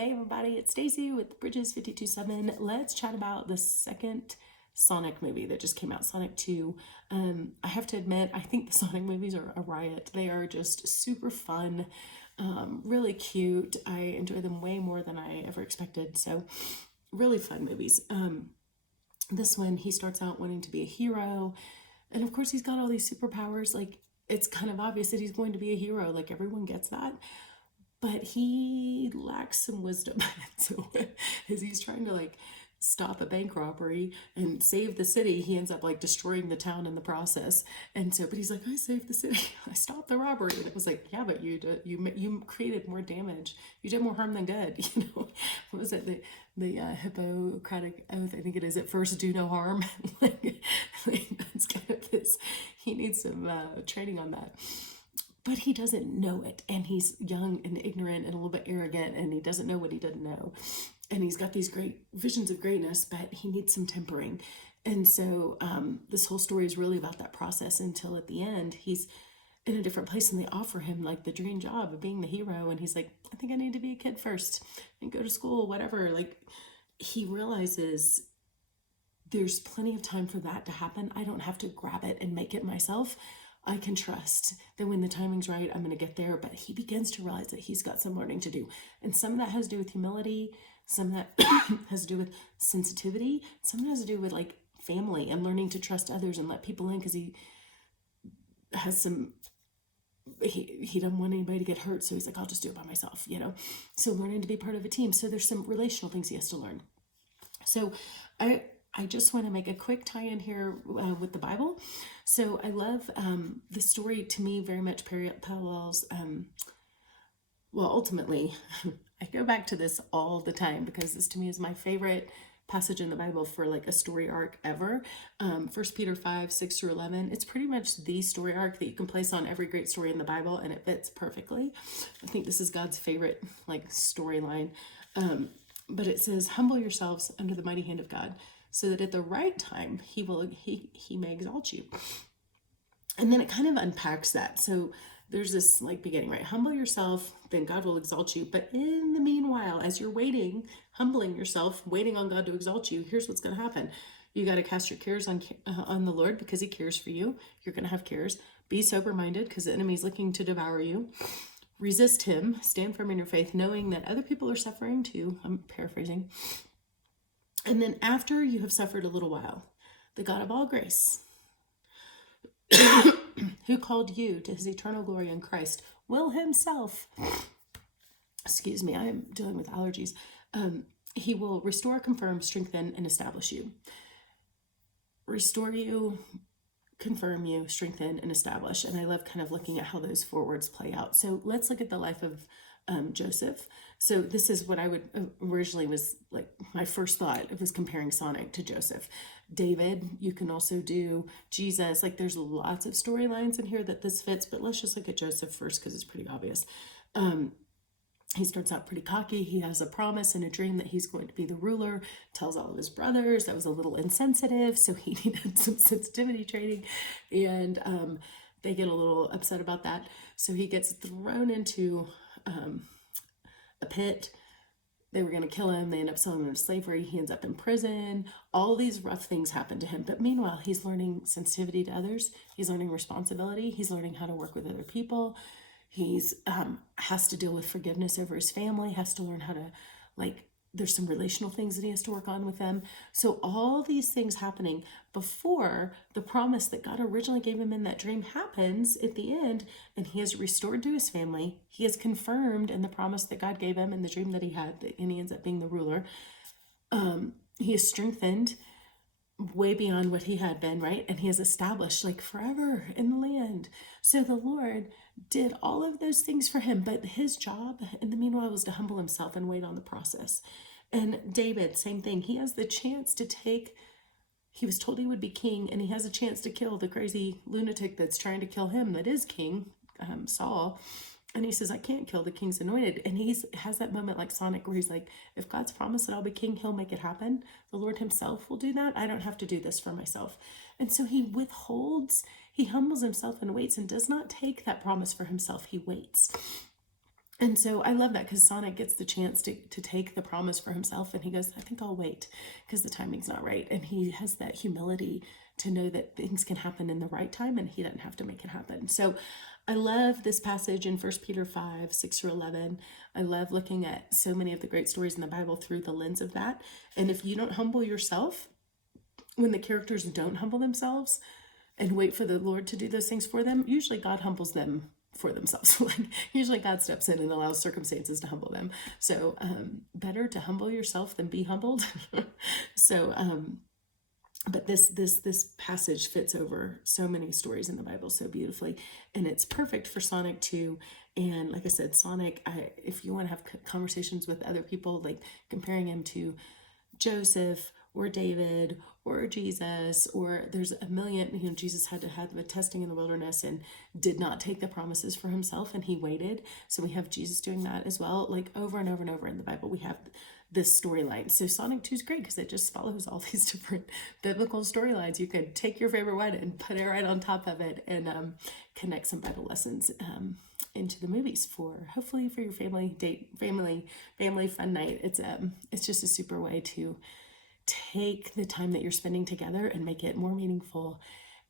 Hey everybody, it's Stacy with Bridges 52.7. Let's chat about the second Sonic movie that just came out, Sonic 2. I have to admit, I think the Sonic movies are a riot. They are just super fun, really cute. I enjoy them way more than I ever expected. So, really fun movies. This one, he starts out wanting to be a hero, and of course, he's got all these superpowers. Like, it's kind of obvious that he's going to be a hero. Like, everyone gets that, but he lacks some wisdom. So as he's trying to stop a bank robbery and save the city, he ends up destroying the town in the process. And so, but he's like, I saved the city, I stopped the robbery. And it was like, yeah, but you created more damage, you did more harm than good. What was it, the Hippocratic oath, I think it is, at first do no harm. That's kind of this, he needs some training on that. But he doesn't know it, and he's young and ignorant and a little bit arrogant, and he doesn't know what he doesn't know. And he's got these great visions of greatness, but he needs some tempering. And so this whole story is really about that process until at the end, he's in a different place, and they offer him the dream job of being the hero. And he's like, I think I need to be a kid first and go to school, whatever. He realizes there's plenty of time for that to happen. I don't have to grab it and make it myself. I can trust that when the timing's right, I'm going to get there. But he begins to realize that he's got some learning to do. And some of that has to do with humility. Some of that has to do with sensitivity. Some of it has to do with family and learning to trust others and let people in, because he has he doesn't want anybody to get hurt. So he's like, I'll just do it by myself, So learning to be part of a team. So there's some relational things he has to learn. So I just want to make a quick tie-in here with the Bible. So I love the story. To me, very much parallels. Ultimately, I go back to this all the time because this to me is my favorite passage in the Bible for a story arc ever. 1 Peter 5, 6 through 11. It's pretty much the story arc that you can place on every great story in the Bible, and it fits perfectly. I think this is God's favorite storyline. But it says, humble yourselves under the mighty hand of God, so that at the right time he may exalt you. And then it kind of unpacks that. So there's this beginning, right? Humble yourself, then God will exalt you. But in the meanwhile, as you're waiting, humbling yourself, waiting on God to exalt you, here's what's going to happen. You got to cast your cares on the Lord, because he cares for you. You're going to have cares. Be sober-minded, because the enemy's looking to devour you. Resist him, stand firm in your faith, knowing that other people are suffering too. I'm paraphrasing. And then after you have suffered a little while, the God of all grace, who called you to his eternal glory in Christ, will himself, excuse me, I am dealing with allergies. He will restore, confirm, strengthen, and establish you. Restore you, confirm you, strengthen, and establish. And I love kind of looking at how those four words play out. So let's look at the life of Joseph. So this is what I would originally was my first thought. It was comparing Sonic to Joseph. David, you can also do Jesus. There's lots of storylines in here that this fits, but let's just look at Joseph first because it's pretty obvious. He starts out pretty cocky. He has a promise and a dream that he's going to be the ruler, tells all of his brothers. That was a little insensitive, so he needed some sensitivity training, and they get a little upset about that. So he gets thrown into a pit. They were going to kill him. They end up selling him into slavery. He ends up in prison. All these rough things happen to him. But meanwhile, he's learning sensitivity to others. He's learning responsibility. He's learning how to work with other people. He's has to deal with forgiveness over his family, has to learn how to there's some relational things that he has to work on with them. So all these things happening before the promise that God originally gave him in that dream happens at the end, and he is restored to his family. He is confirmed in the promise that God gave him in the dream that he had, and he ends up being the ruler. He is strengthened way beyond what he had been, right? And he is established forever in the land. So the Lord did all of those things for him, but his job in the meanwhile was to humble himself and wait on the process. And David, same thing. He has the chance to he was told he would be king, and he has a chance to kill the crazy lunatic that's trying to kill him, that is king, Saul. And he says, I can't kill the king's anointed. And he has that moment like Sonic where he's like, if God's promised that I'll be king, he'll make it happen. The Lord himself will do that. I don't have to do this for myself. And so he withholds, he humbles himself and waits, and does not take that promise for himself. He waits. And so I love that because Sonic gets the chance to take the promise for himself, and he goes, I think I'll wait because the timing's not right. And he has that humility to know that things can happen in the right time and he doesn't have to make it happen. So I love this passage in 1 Peter 5, 6 through 11. I love looking at so many of the great stories in the Bible through the lens of that. And if you don't humble yourself, when the characters don't humble themselves and wait for the Lord to do those things for them, usually God humbles them for themselves. Like usually God steps in and allows circumstances to humble them. So better to humble yourself than be humbled. So but this passage fits over so many stories in the Bible so beautifully, and it's perfect for Sonic too. And like I said, Sonic, if you want to have conversations with other people, like comparing him to Joseph or David or Jesus, or there's a million, Jesus had to have the testing in the wilderness and did not take the promises for himself, and he waited. So we have Jesus doing that as well. Like over and over and over in the Bible, we have this storyline. So Sonic 2 is great because it just follows all these different biblical storylines. You could take your favorite one and put it right on top of it and connect some Bible lessons into the movies for hopefully for your family fun night. It's just a super way to take the time that you're spending together and make it more meaningful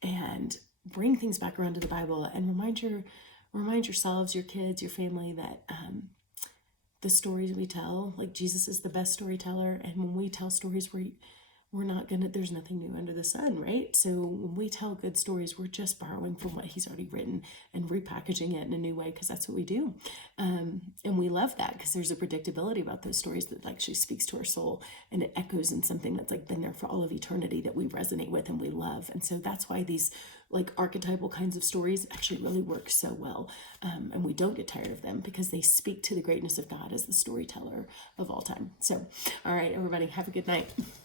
and bring things back around to the Bible and remind yourselves, your kids, your family that the stories we tell, like Jesus is the best storyteller, and when we tell stories, we're not gonna, there's nothing new under the sun, right? So when we tell good stories, we're just borrowing from what he's already written and repackaging it in a new way, because that's what we do. And we love that because there's a predictability about those stories that actually speaks to our soul, and it echoes in something that's like been there for all of eternity that we resonate with and we love. And so that's why these like archetypal kinds of stories actually really work so well. And we don't get tired of them because they speak to the greatness of God as the storyteller of all time. So, all right, everybody, have a good night.